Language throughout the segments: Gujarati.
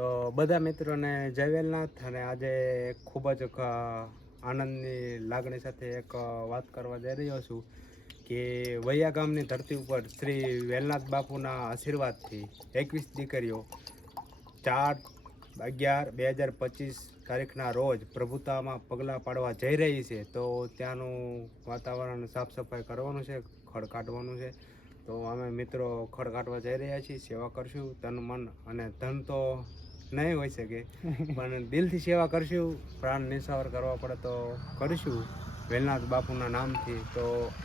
તો બધા મિત્રોને જય વેલનાથ. અને આજે ખૂબ જ આનંદની લાગણી સાથે એક વાત કરવા જઈ રહ્યો છું કે વૈયા ગામની ધરતી ઉપર શ્રી વેલનાથ બાપુના આશીર્વાદથી 21 દીકરીઓ 4/11/2025 તારીખના રોજ પ્રભુતામાં પગલાં પાડવા જઈ રહી છે. તો ત્યાંનું વાતાવરણ સાફ સફાઈ કરવાનું છે, ખડ કાઢવાનું છે. તો અમે મિત્રો ખડ કાઢવા જઈ રહ્યા છીએ. સેવા કરશું, તન મન અને ધન તો નહીં હોઈ શકે પણ દિલથી સેવા કરશું. પ્રાણ નિસાવર કરવા પડે તો કરીશું વેલનાથ બાપુના નામથી. તો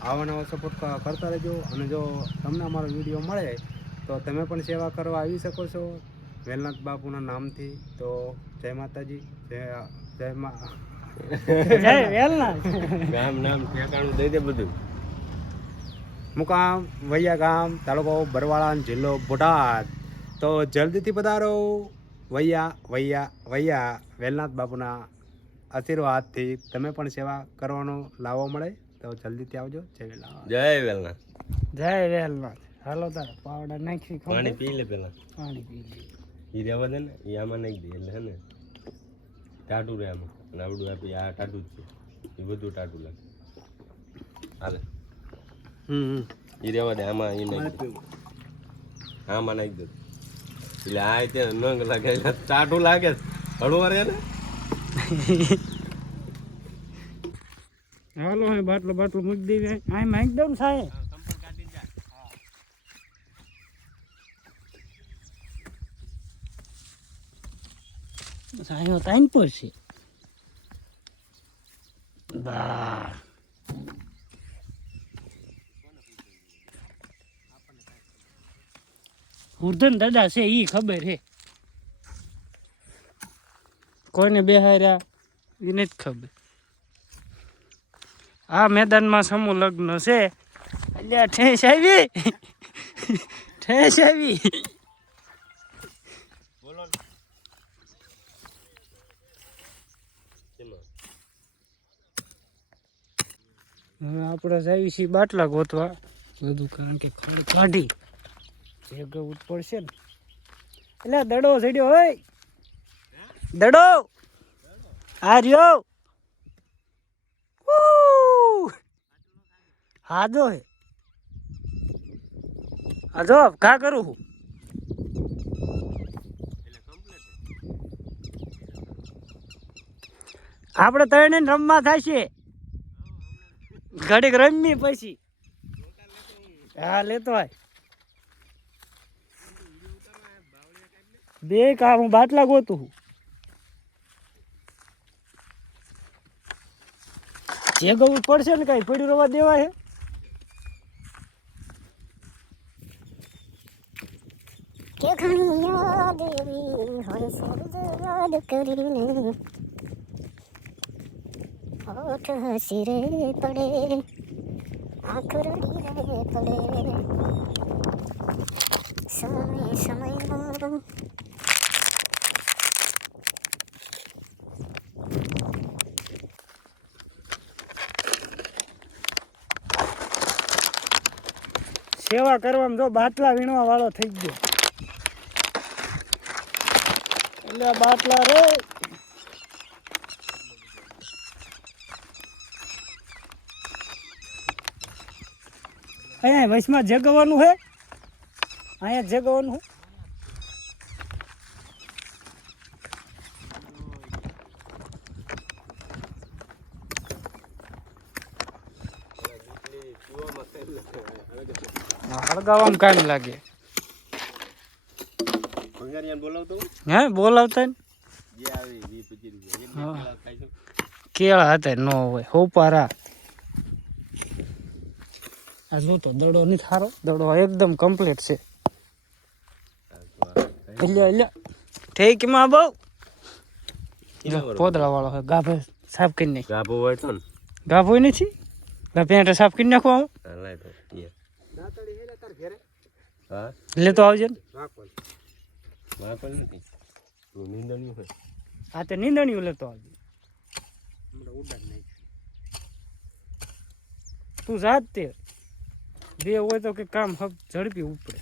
આવા નવા સપોર્ટ કરતા રહેજો. અને જો તમને અમારો વિડીયો મળે તો તમે પણ સેવા કરવા આવી શકો છો વેલનાથ બાપુના નામથી. તો જય માતાજી, જય વેલનાથ. ગામ નામ ઠેકાણું દઈ દે બધું. મુકામ વૈયા ગામ, તાલુકો બરવાળા, જિલ્લો બોટાદ. તો જલ્દીથી પધારો. વૈયા વેલનાથ બાપુના આશીર્વાદથી તમે પણ સેવા કરવાનો લાવો મળે તો જલ્દીથી આવજો. જય વેલનાથ. જય વેલનાથ. જય વેલનાથ. હાલો તાર પાવડા નાખી પાણી પી લે પેલા. પાણી પી લે. ઈ રહેવા દે ને, ઈ આમાં નાખી દે એટલે હે ને ટાટું રહે આમાં. અને આવડું આપી આ ટાટું જ છે, એ બધું ટાટું લાગે. હાલે ઈ રહેવા દે. આમાં ઈ નાખી દે, આમાં નાખી દે એટલે આ ત્યાં નંગ લાગે એટલે ટાટું લાગે. હળવા રહે ને. હાલો હે બાટલો મૂકી દેવી. આ માઈક દઉં સાહેબ. સાહેબ તાઈન પર છે. ઉર્ધન દાદા છે ઈ ખબર હે, કોઈને બેહાર્યા એ નથી ખબર. આ મેદાનમાં સમૂહ લગ્ન છે. એટલે ઠેસ આવી ઠેસ આવી. હવે આપણે જઈએ છીએ બાટલા ગોતવા બધું, કારણ કે ખડ કાઢી જે ગવું પડશે ને. એટલે દડો ચડ્યો હોય, દડો આ રહ્યો. હાજો હે હાજો કા કરું હું. આપણે ત્રણે રમવા થશે ઘડીક રમી પછી. હા લેતો હોય બે કા. હું બાટલા ગોતું હું. જે ગવું પડશે ને કઈ પડ્યું રવા દેવા હે. કે ઘણી યાદ એવી હોય સર્વ યાદ કરીને હોઠ હસી રે પડે, આંખ રડી રે પડે. સમયમાં સેવા કરવામાં જો બાટલા વીણવા વાળો થઈ ગયો. એટલે બાટલા રે અહીંયા વચમાં જગવાનું હે, અહીંયા જગવાનું હે. હળગાવામાં કામ લાગે. હે બોલાવતા કેળા હતા ન હોય હોપારા. આ જો તો દડો નહીં થારો, દડો એકદમ કમ્પ્લીટ છે. ઠેકમાં બહુ પોદળા વાળો હોય. ગાભે સાફ કરી નાખ. ગાભો હોય તો ને ગાભો નથી. ગા પેન્ટ સાફ કરી નાખો. હું લેતો આવજે ને. હા તે નીંદણીયું લેતો આવજે. તું જાત તે બે હોય તો કે કામ ઝડપી ઉપડે.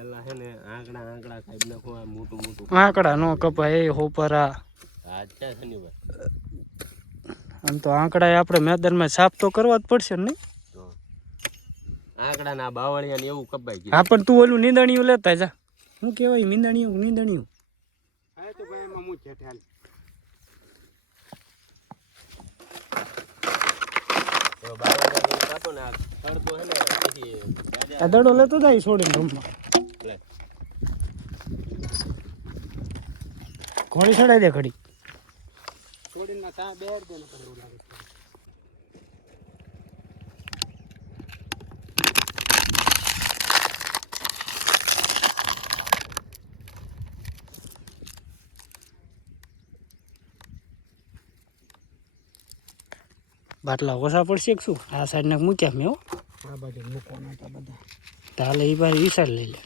પેલા હે ને આંકડા ખાઈ નાખો આ મોટું આંકડા નો કપાય એ હોપરા આજ છે શનિવાર આમ તો આંકડા આપણે મેદાનમાં સાફ તો કરવા જ પડશે ને તો આંકડા ના બાવળિયા ને એવું કપાઈ ગયું હા પણ તું ઓલું નીંદણીયું લેતા જા શું કહેવાય નીંદણીયું હા તો ભાઈ એમાં હું છે ઠાલ તો બાવળિયા કાપો ને આ તડકો હે ને પછી આ દડો લેતો જાય છોડીને રમવા લે ઘોડી ચડાઈ દે ઘડી છોડીને તા બેર દે ને એવું લાગે છે બાટલા ઓછા પડશે કે શું આ સાઈડને મૂક્યા મેં હો આ બાજુ મૂકવાના હતા બધા તાલે એ બાજુ ઈ સાઈડ લઈ લે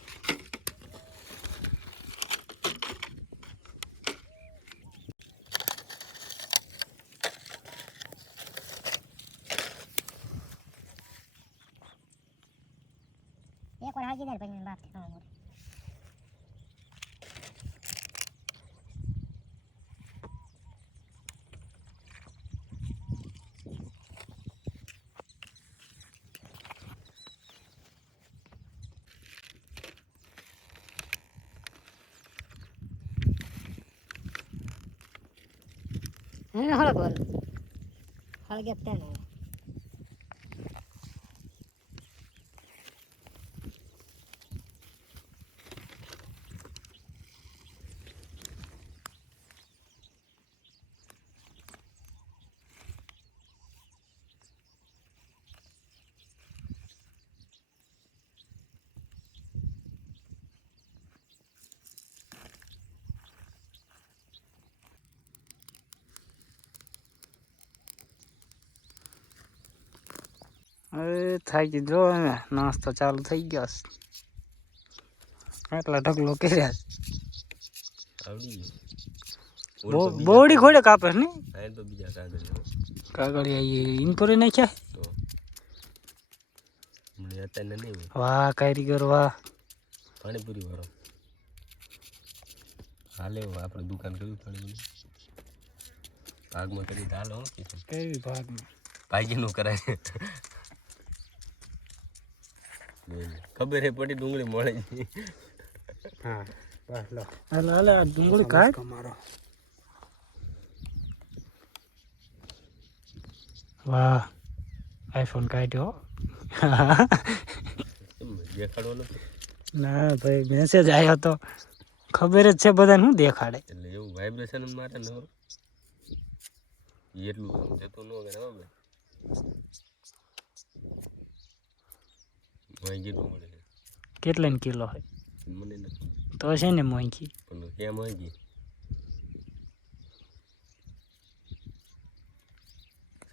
એક વાર હાજી દે પછી બાપ ખાવાનું એને હળ બોલ હળ ગેપ તેને હવે થાકી જો ને નાસ્તો ચાલુ થઈ ગયો છે એટલા ઢગલો કર્યા આવડી બોડી ખોડે કાપે ને આ તો બીજા કાગળિયા ઇન પર નાખ્યા તો મને અત્યારે નહીં વાહ કારીગર વાહ પાણીપુરી વાળો હાલે આપણે દુકાન કર્યું પાણીપુરી ભાગમાં કરી હાલો કેવી ભાગમાં ભાઈજીનું કરાય ખબર હે પડી ડુંગળી મળે હા બસ લો હાલે હાલે આ ડુંગળી કાઢ મારો વાહ આઈફોન કાઢ્યો દેખાડવાનો ના ભાઈ મેસેજ આવ્યો તો ખબર જ છે બધાને શું દેખાડે એટલે એવું વાઇબ્રેશન મારે ન એટલું જતું ન કરે હવે મોંઘી ડુંગળી કેટલાની કિલો હોય મને નથી તો છે ને મોંઘી પણ ક્યાં મોંઘી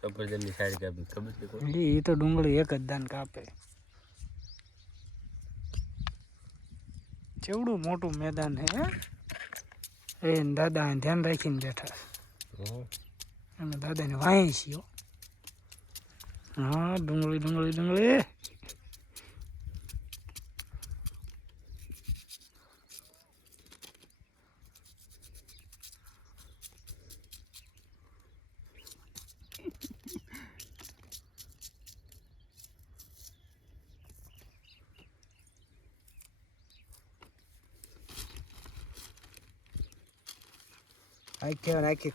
સફરજનની સાડી કાપી ખબર છે કોઈ એ તો ડુંગળી એક જ દાન કાપે ચેવડું મોટું મેદાન હે એ દાદા ધ્યાન રાખીને બેઠા અને દાદાને વાંય છીએ હા ડુંગળી આખી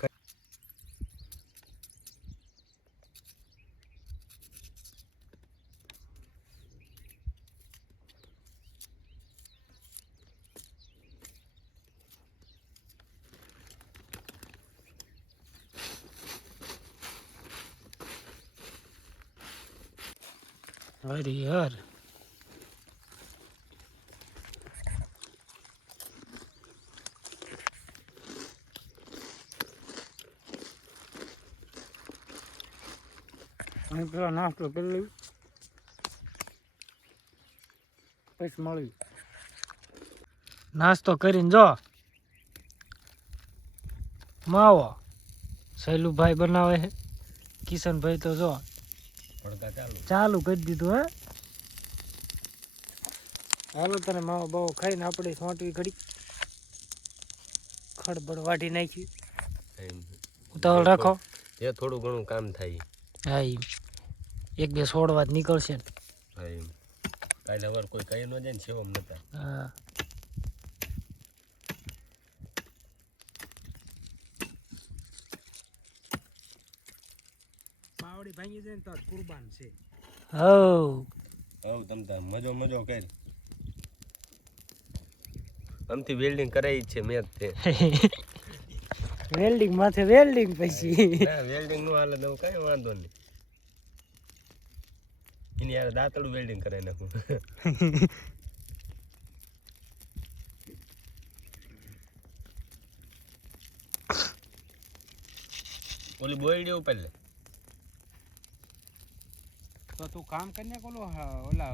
હરિહર અહીં પેલા નાસ્તો કરી લઈ પછી મળી નાસ્તો કરીને જો માવો શૈલુભાઈ બનાવે છે કિશનભાઈ તો જો પડકા ચાલુ ચાલુ કરી દીધું હે હાલો તને માવો બાવો ખાઈને આપણે સોંટવી ઘડી ખડબડ વાટી નાખી. એમ ઉતાવળ રાખો. એ થોડું ઘણું કામ થાય. હા એમ 1-2 છોડવા જ નીકળશે ને. હા એમ કાલે વાર કોઈ કઈ ન જાય ને સેવમ નતા. હા પાવડી ભાંગી જાય ને તો કુરબાન છે. હવ તમ તાર મજો કર. આમથી વેલ્ડિંગ કરાવી જ છે મેં જ તે. વેલ્ડિંગ માથે વેલ્ડિંગ પછી ના વેલ્ડિંગ નું હાલે તો કઈ વાંધો નહીં. એની યાર દાંતડું વેલ્ડિંગ કરાવી નાખું. ઓલી બોયડી ઉપર લે. તો તું કામ કરીને ઓલા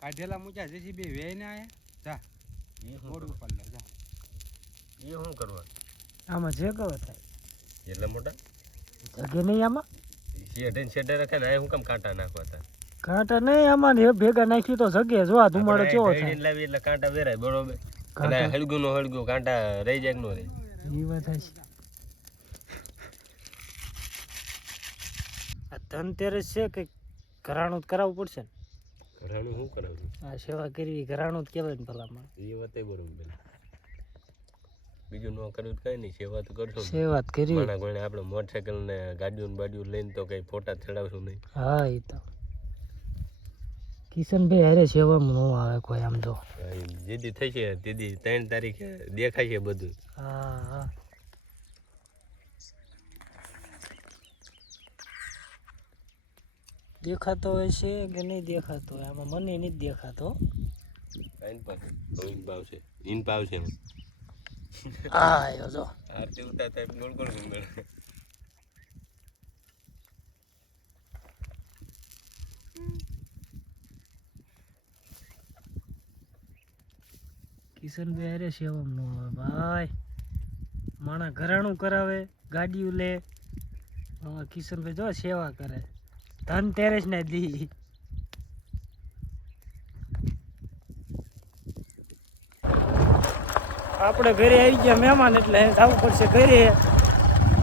કાઢેલા મૂક્યા જેસીબી વેઈને આયા જા બોર્ડ ઉપર લે જા. એ શું કરવા આમાં જે કવ થાય એટલા મોટા જગે નહીં આમાં શેડે રાખે ને હું કામ કાંટા નાખવા હતા. કાંટા નહીં આમાં ને ભેગા નાખી તો જગે જો આ ધુમાડો કેવો થાય. લાવી એટલે કાંટા વેરાય બરોબર. અને હળગું નો હળગું કાંટા રહી જાય કે નો રહે. એ વાત છે. આ ધનતેરસ છે કે ઘરાણું જ કરાવવું પડશે ને. ઘરાણું શું કરાવું આ સેવા કરવી ઘરાણું જ કહેવાય ને ભલામાં. એ વાત બરોબર. બીજું ન કર્યું કઈ નહીં સેવા તો કરશો. સેવા જ કરવી. ઘણા ઘણા આપણે મોટરસાઇકલ ને ગાડીઓ બાડીઓ લઈને તો કઈ ફોટા ચડાવશું નહીં. હા એ તો કિશનભાઈ અરે સેવામાં ન આવે કોઈ આમ તો. જેદી થઈ છે તેદી 3 તારીખે દેખાય છે બધું. હા હા દેખાતો હોય છે કે નહીં દેખાતો હોય આમાં મને નથી દેખાતો. ઇન પાવ છે હા આવ્યો જો આરતી ઉતારતા ગોળ ગોળ ગોળ. કિશનભાઈ અરે સેવામાં ન આવે ભાઈ. માણા ઘરાણું કરાવે ગાડીઓ લે. કિશનભાઈ જો સેવા કરે ધનતેરસ ને દી. આપણે ઘરે આવી ગયા મહેમાન એટલે જવું પડશે ઘરે.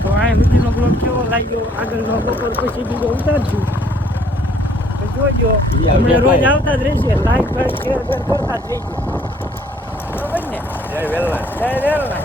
તો આ સુધીનો બ્લોગ કેવો લાગ્યો આગળનો બપોર પછી બીજો ઉતારશું તો જોજો. આપણે રોજ આવતા જ રહેશે. લાઈક શેર કરતા જ રહીજો બરાબર ને. જય વેલના. જય વેલના.